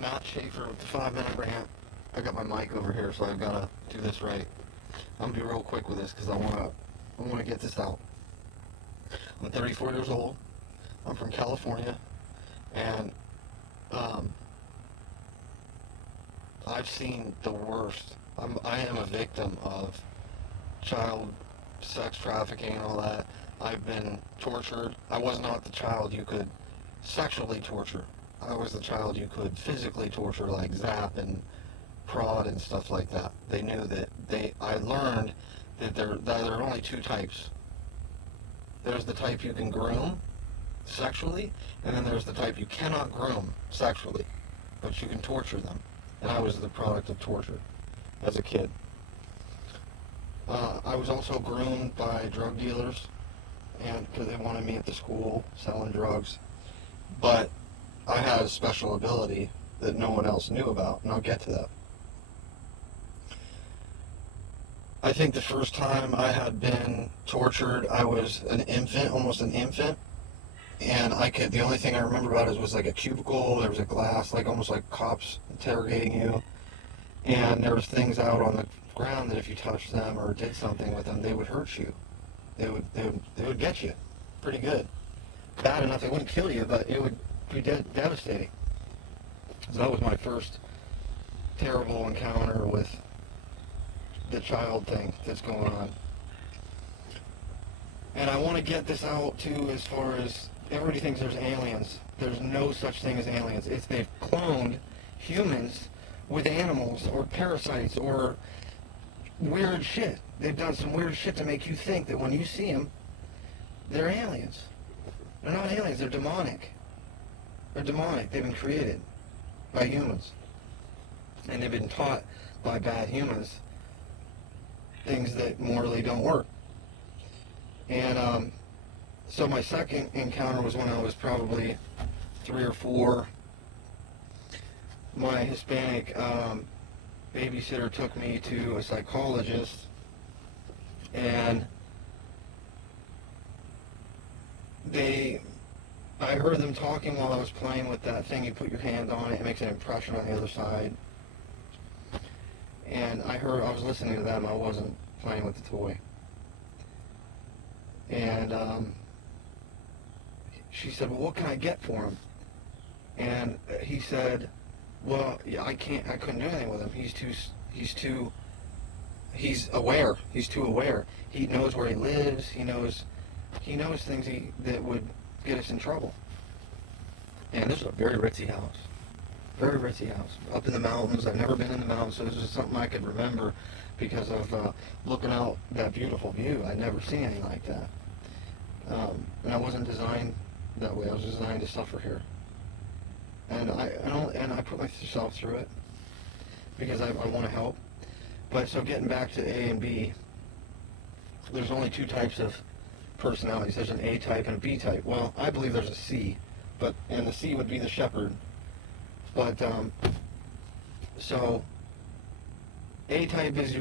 Matt Schaefer with the 5 Minute Rant. I got my mic over here, so I've got to do this right. I'm gonna be real quick with this because I wanna get this out. I'm 34 years old. I'm from California, and um, I've seen the worst. I am a victim of child sex trafficking and all that. I've been tortured. I was not the child you could sexually torture. I was the child you could physically torture, like zap and prod and stuff like that. They knew that I learned that there are only two types. There's the type you can groom sexually, and then there's the type you cannot groom sexually, but you can torture them. And I was the product of torture as a kid. I was also groomed by drug dealers, and because they wanted me at the school selling drugs. But I had a special ability that no one else knew about, and I'll get to that. I think the first time I had been tortured, I was an infant, almost an infant, and the only thing I remember about it was like a cubicle. There was a glass, like almost like cops interrogating you, and there was things out on the ground that if you touched them or did something with them, they would hurt you. They would get you pretty good. Bad enough they wouldn't kill you, but it would be devastating. So that was my first terrible encounter with the child thing that's going on. And I want to get this out too, as far as everybody thinks there's aliens. There's no such thing as aliens. They've cloned humans with animals or parasites or weird shit. They've done some weird shit to make you think that when you see them, they're aliens. They're not aliens, they're demonic. They're demonic. They've been created by humans. And they've been taught by bad humans things that morally don't work. And so my second encounter was when I was probably 3 or 4. My Hispanic babysitter took me to a psychologist, and I heard them talking while I was playing with that thing. You put your hand on it, it makes an impression on the other side. And I was listening to them, I wasn't playing with the toy. And she said, well, what can I get for him? And he said, well, yeah, I couldn't do anything with him. He's aware. He's too aware. He knows where he lives. He knows things that would get us in trouble. And this is a very ritzy house. Very ritzy house. Up in the mountains. I've never been in the mountains, so this is something I could remember because of looking out that beautiful view. I'd never seen anything like that. And I wasn't designed that way. I was designed to suffer here. And I put myself through it because I want to help. But so getting back to A and B, there's only two types of personalities. There's an A type and a B type. Well, I believe there's a C, and the C would be the shepherd. But so A type is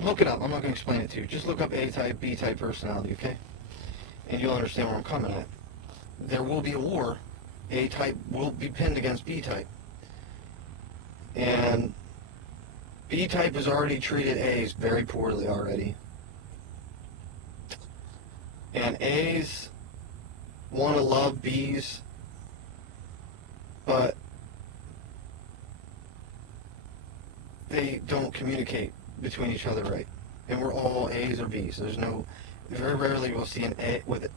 look it up. I'm not going to explain it to you. Just look up A type, B type personality, okay? And you'll understand where I'm coming at. There will be a war. A type will be pinned against B type. And B type has already treated A's very poorly already. And A's want to love B's, but they don't communicate between each other right. And we're all A's or B's. Very rarely we'll see an A with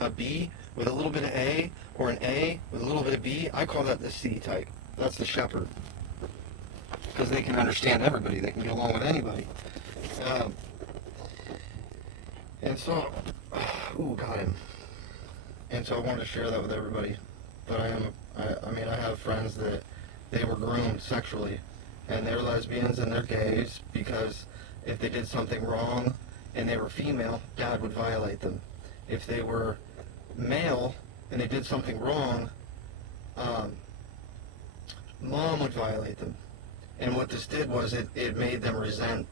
a B with a little bit of A, or an A with a little bit of B. I call that the C type. That's the shepherd. Because they can understand everybody. They can get along with anybody. And so, got him. And so I wanted to share that with everybody. But I have friends that they were groomed sexually, and they're lesbians and they're gays because if they did something wrong and they were female, dad would violate them. If they were male and they did something wrong, mom would violate them. And what this did was it made them resent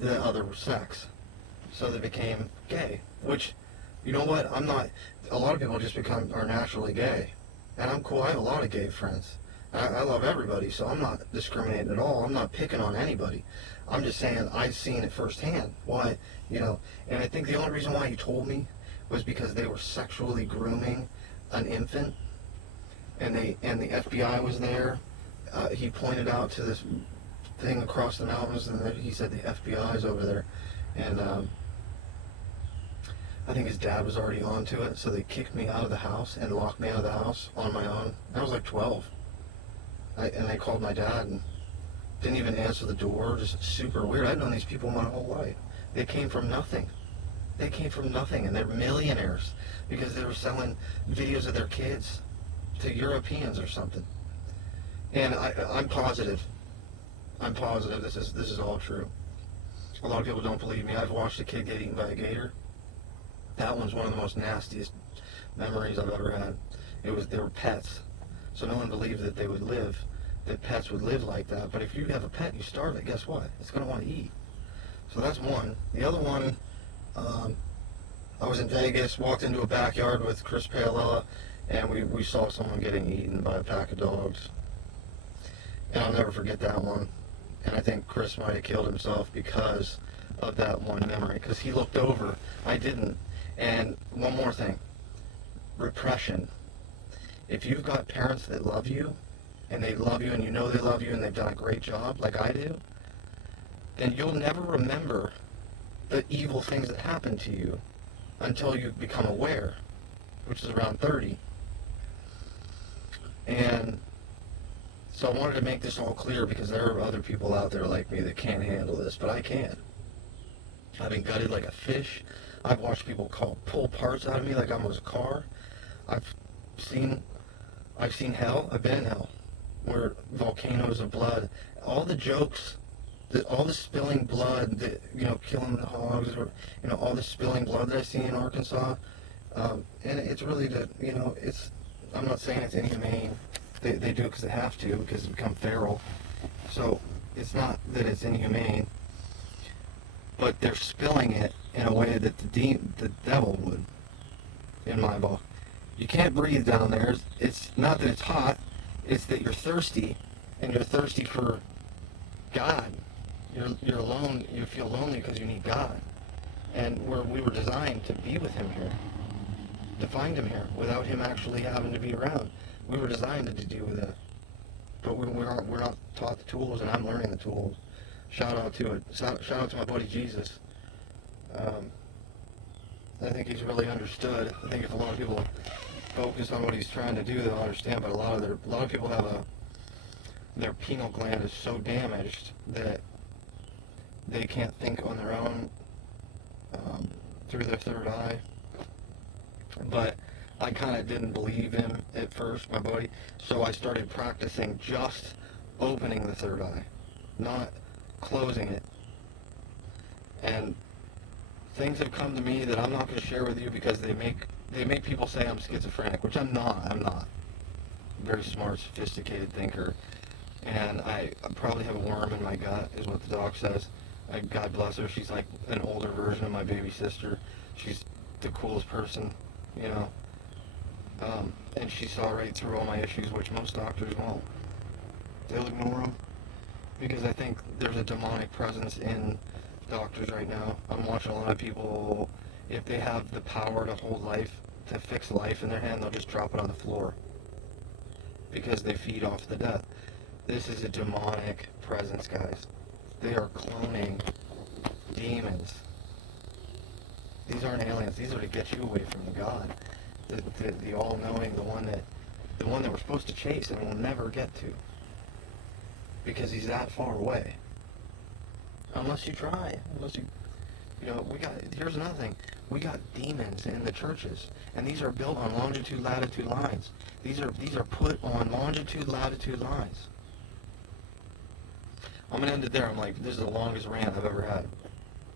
the other sex. So they became gay, which, you know what, a lot of people just are naturally gay. And I'm cool, I have a lot of gay friends. I love everybody, so I'm not discriminating at all. I'm not picking on anybody. I'm just saying I've seen it firsthand. Why, and I think the only reason why he told me was because they were sexually grooming an infant, and the FBI was there. He pointed out to this thing across the mountains, and he said the FBI is over there, and I think his dad was already onto it, so they kicked me out of the house and locked me out of the house on my own. I was like 12. And I called my dad and didn't even answer the door, just super weird. I'd known these people my whole life. They came from nothing. They came from nothing, and they're millionaires because they were selling videos of their kids to Europeans or something. And I'm positive. I'm positive this is all true. A lot of people don't believe me. I've watched a kid get eaten by a gator. That one's one of the most nastiest memories I've ever had. They were pets. So no one believed that they would live, that pets would live like that. But if you have a pet and you starve it, guess what? It's going to want to eat. So that's one. The other one, I was in Vegas, walked into a backyard with Chris Paolella, and we saw someone getting eaten by a pack of dogs. And I'll never forget that one. And I think Chris might have killed himself because of that one memory, because he looked over. I didn't. And one more thing. Repression. If you've got parents that love you, and they love you, and you know they love you, and they've done a great job, like I do, then you'll never remember the evil things that happened to you until you become aware, which is around 30. And so I wanted to make this all clear because there are other people out there like me that can't handle this, but I can. I've been gutted like a fish. I've watched people pull parts out of me like I was a car. I've seen hell. I've been in hell, where volcanoes of blood, all the jokes, all the spilling blood, killing the hogs, or all the spilling blood that I see in Arkansas, and it's really I'm not saying it's inhumane. They do it because they have to, because it's become feral. So it's not that it's inhumane, but they're spilling it in a way that the devil would, in my book. You can't breathe down there. It's not that it's hot, it's that you're thirsty, and you're thirsty for God. You're alone. You feel lonely because you need God. And we were designed to be with Him here, to find Him here, without Him actually having to be around. We were designed to deal with that. But we're not taught the tools, and I'm learning the tools. Shout out to my buddy Jesus. I think he's really understood. I think if a lot of people focus on what he's trying to do, they'll understand. But a lot of people have their pineal gland is so damaged that they can't think on their own through their third eye. But I kind of didn't believe him at first, my buddy. So I started practicing just opening the third eye, not closing it. And things have come to me that I'm not going to share with you because they make people say I'm schizophrenic, which I'm not. I'm not. Very smart, sophisticated thinker. And I probably have a worm in my gut, is what the doc says. God bless her. She's like an older version of my baby sister. She's the coolest person, and she saw right through all my issues, which most doctors won't. They'll ignore them because I think there's a demonic presence in doctors right now. I'm watching a lot of people, if they have the power to hold life, to fix life in their hand, they'll just drop it on the floor because they feed off the death. This is a demonic presence, guys. They are cloning demons. These aren't aliens. These are to get you away from the God, the all-knowing, the one that we're supposed to chase and we'll never get to because he's that far away. Unless you try. Unless you here's another thing. We got demons in the churches, and these are built on longitude, latitude lines. These are put on longitude, latitude lines. I'm going to end it there. I'm like, this is the longest rant I've ever had.